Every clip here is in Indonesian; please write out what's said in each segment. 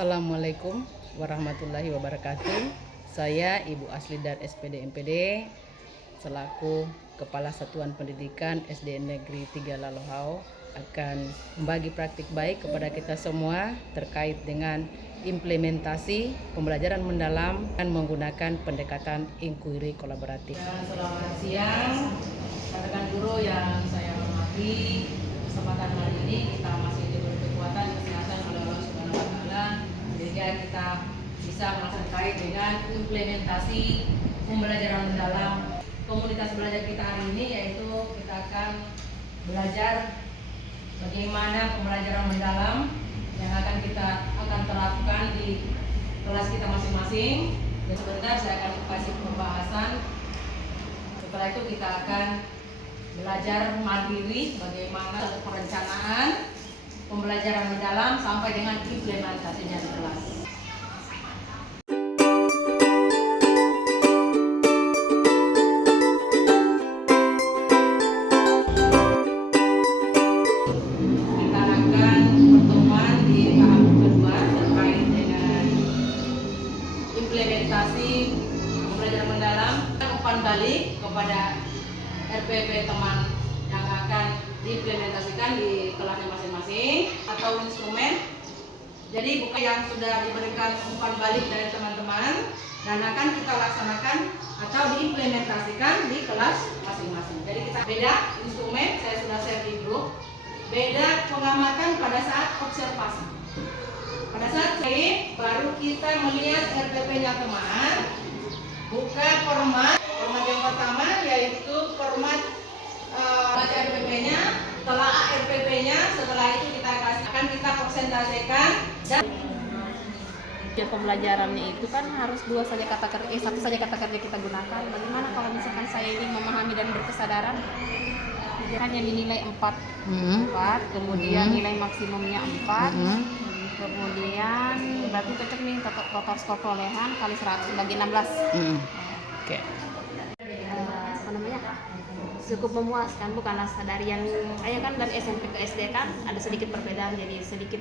Assalamualaikum warahmatullahi wabarakatuh. Saya Ibu Aslidat SPD MPD selaku Kepala Satuan Pendidikan SDN Negeri 3 Lalohau akan membagi praktik baik kepada kita semua terkait dengan implementasi pembelajaran mendalam dan menggunakan pendekatan inquiry kolaboratif. Selamat siang, rekan guru yang saya hormati. Kesempatan kali ini kita masih diberi kekuatan kesehatan oleh Allah Subhanahu wa Ta'ala, sehingga kita bisa melaksanakan terkait dengan implementasi pembelajaran mendalam. Komunitas belajar kita hari ini yaitu kita akan belajar bagaimana pembelajaran mendalam yang akan kita terapkan di kelas kita masing-masing. Dan sebentar saya akan kasih pembahasan. Setelah itu kita akan belajar mandiri bagaimana perencanaan pembelajaran mendalam sampai dengan implementasinya di kelas. Kita akan pertemuan di tahap kedua terkait dengan implementasi pembelajaran mendalam, umpan balik kepada RPP teman yang akan diimplementasikan di kelasnya masing-masing atau instrumen. Jadi bukan yang sudah diberikan umpan balik dari teman-teman dan akan kita laksanakan atau diimplementasikan di kelas masing-masing. Jadi kita beda instrumen, saya sudah share di grup. Beda pengamatan pada saat observasi. Pada saat ini baru kita melihat RPP-nya teman, buka format yang pertama yaitu format baca RPP-nya, telaah RPP-nya. Setelah itu kita akan kita presentasikan. Dan pembelajarannya itu kan harus satu saja kata kerja kita gunakan. Bagaimana kalau misalkan saya ini memahami dan berkesadaran? Kan yang dinilai 4, kemudian nilai maksimumnya 4, kemudian berarti cocok nih total skor perolehan kali 100 bagi 16. Oke. Cukup memuaskan, bukanlah dari yang kan dari SMP ke SD kan ada sedikit perbedaan, jadi sedikit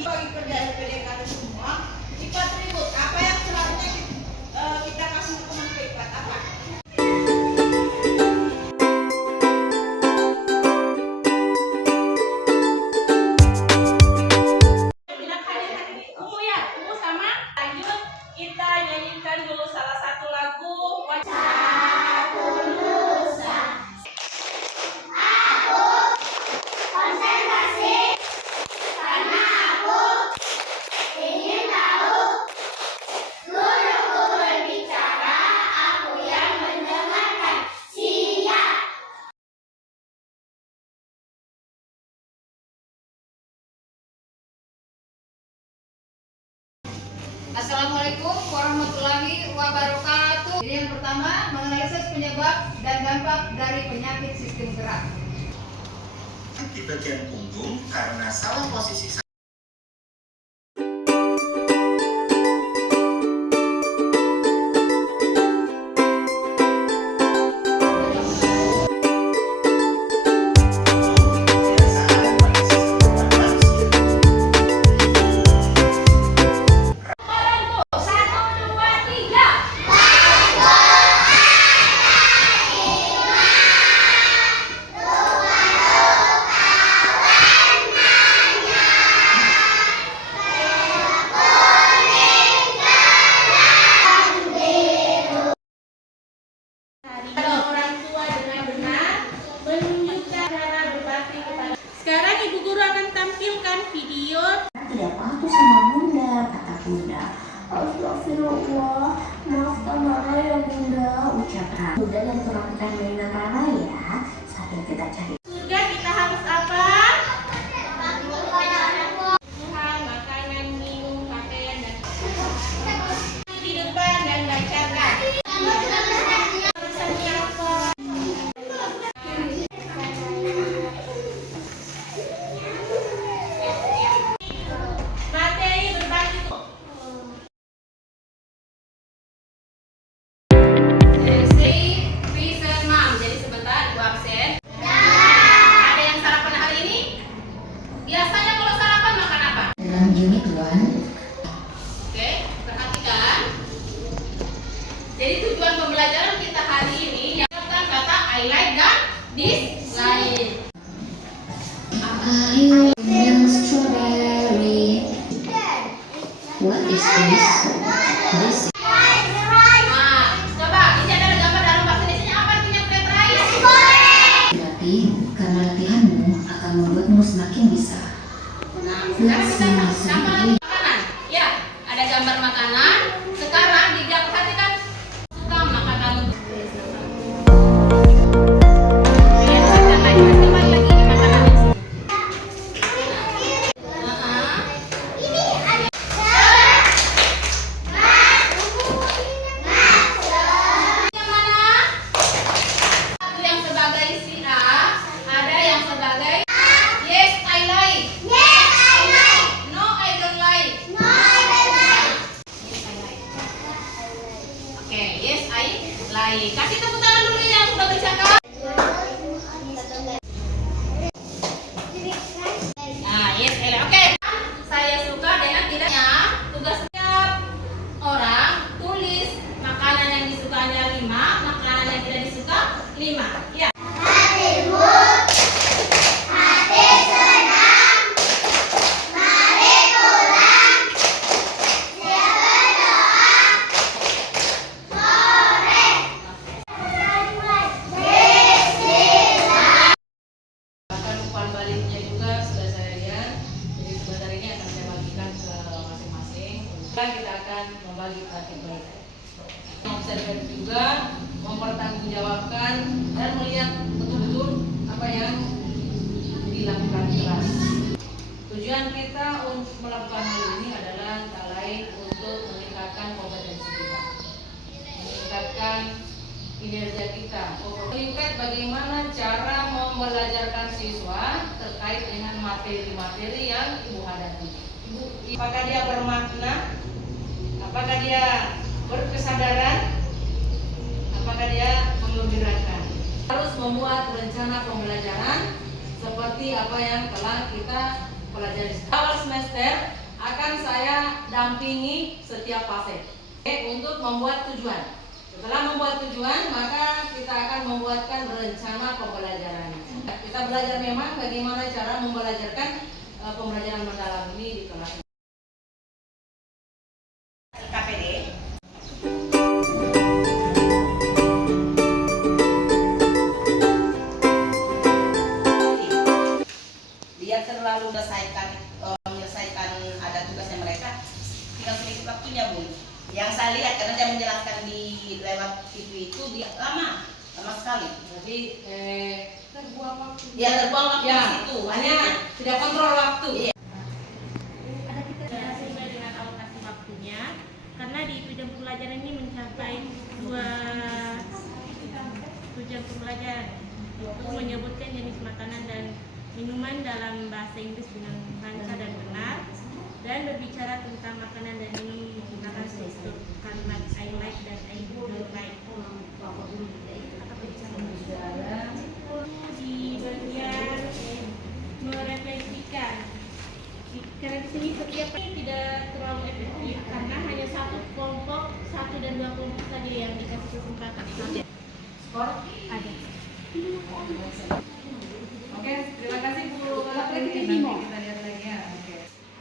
bagi kerja LPDK semua, IPA tribut. Apa yang seharusnya kita kasih hukuman ke IPA? Apa? Ungu sama lanjut kita nyanyikan dulu salah satu lagu. Satu Nusa. Aku konsentrasi. Assalamualaikum warahmatullahi wabarakatuh. Jadi yang pertama, menganalisis penyebab dan dampak dari penyakit sistem gerak. Di bagian punggung karena salah posisi. Sekarang Ibu Guru akan tampilkan video. Tidak patuh sama Bunda, kata Bunda. Astagfirullah, maafkan Rara ya Bunda, ucap Rara. Bunda dan perlakukan mainan Rara ya, sambil kita cari. Surga kita harus apa? Tuhan, makanan, minum, pakaian, dan di depan dan bacakan. Dislike. I am strawberry. What is this? This Nah, coba ini adalah gambar dalam bahasa Indonesia apa artinya fried rice? berarti karena latihanmu akan membuatmu semakin bisa. Nah, sekarang kita gambar lagi makanan. Ya, ada gambar makanan. Sekarang perhatikan suka makanan. Kasih tepuk tangan dulu yang sudah bercakap. Nah, yes, oke. Saya suka dengan tidaknya tugas setiap orang tulis makanan yang disukanya 5, makanan yang tidak disuka 5. Ya. Umpan baliknya juga sudah saya lihat. Jadi sebentar ini akan saya bagikan ke masing-masing. Dan kita akan membagi praktik balik. Observasi juga mempertanggungjawabkan dan melihat betul-betul apa yang dilakukan keras. Tujuan kita untuk melakukan hal ini adalah tak lain untuk meningkatkan kompetensi kita, meningkatkan kinerja kita, meningkat bagaimana cara membelajarkan siswa terkait dengan materi-materi yang Ibu hadapi. Apakah dia bermakna? Apakah dia berkesadaran? Apakah dia menggembirakan? Harus membuat rencana pembelajaran seperti apa yang telah kita pelajari. Awal semester akan saya dampingi setiap fase untuk membuat tujuan. Setelah membuat tujuan, maka kita akan membuatkan rencana pembelajaran. Kita belajar memang bagaimana cara membelajarkan pembelajaran mendalam ini di kelas. KPD. Dia terlalu menyelesaikan ada tugasnya mereka, tinggal sedikit waktunya, Bu. Yang saya lihat karena dia menjelaskan di lewat TV itu dia lama sekali. Jadi terbuang waktu. Dia terbuang waktu Ya, di situ. hanya tidak kontrol waktu. Iya. Ada kita sesuai dengan alokasi waktunya, karena di tujuan pembelajaran ini mencapai 2 tujuan pembelajaran, yaitu menyebutkan jenis makanan dan minuman dalam bahasa Inggris dengan lancar dan benar, dan berbicara tentang makanan dan minum menggunakan struktur kalimat I like dan I don't like. Di bagian merefleksikan, karena di sini setiap tidak terlalu efektif karena hanya satu kelompok, 1 dan 2 kelompok saja yang dikasih kesempatan. Skor Ada. Oke, terima kasih Bu. Nanti kita lihat lagi ya. Oke.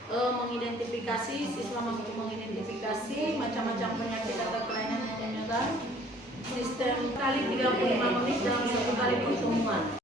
Mengidentifikasi, siswa mampu mengidentifikasi macam-macam penyakit atau kelainan yang menyerang sistem kali 35 menit dalam 1 kali pertemuan.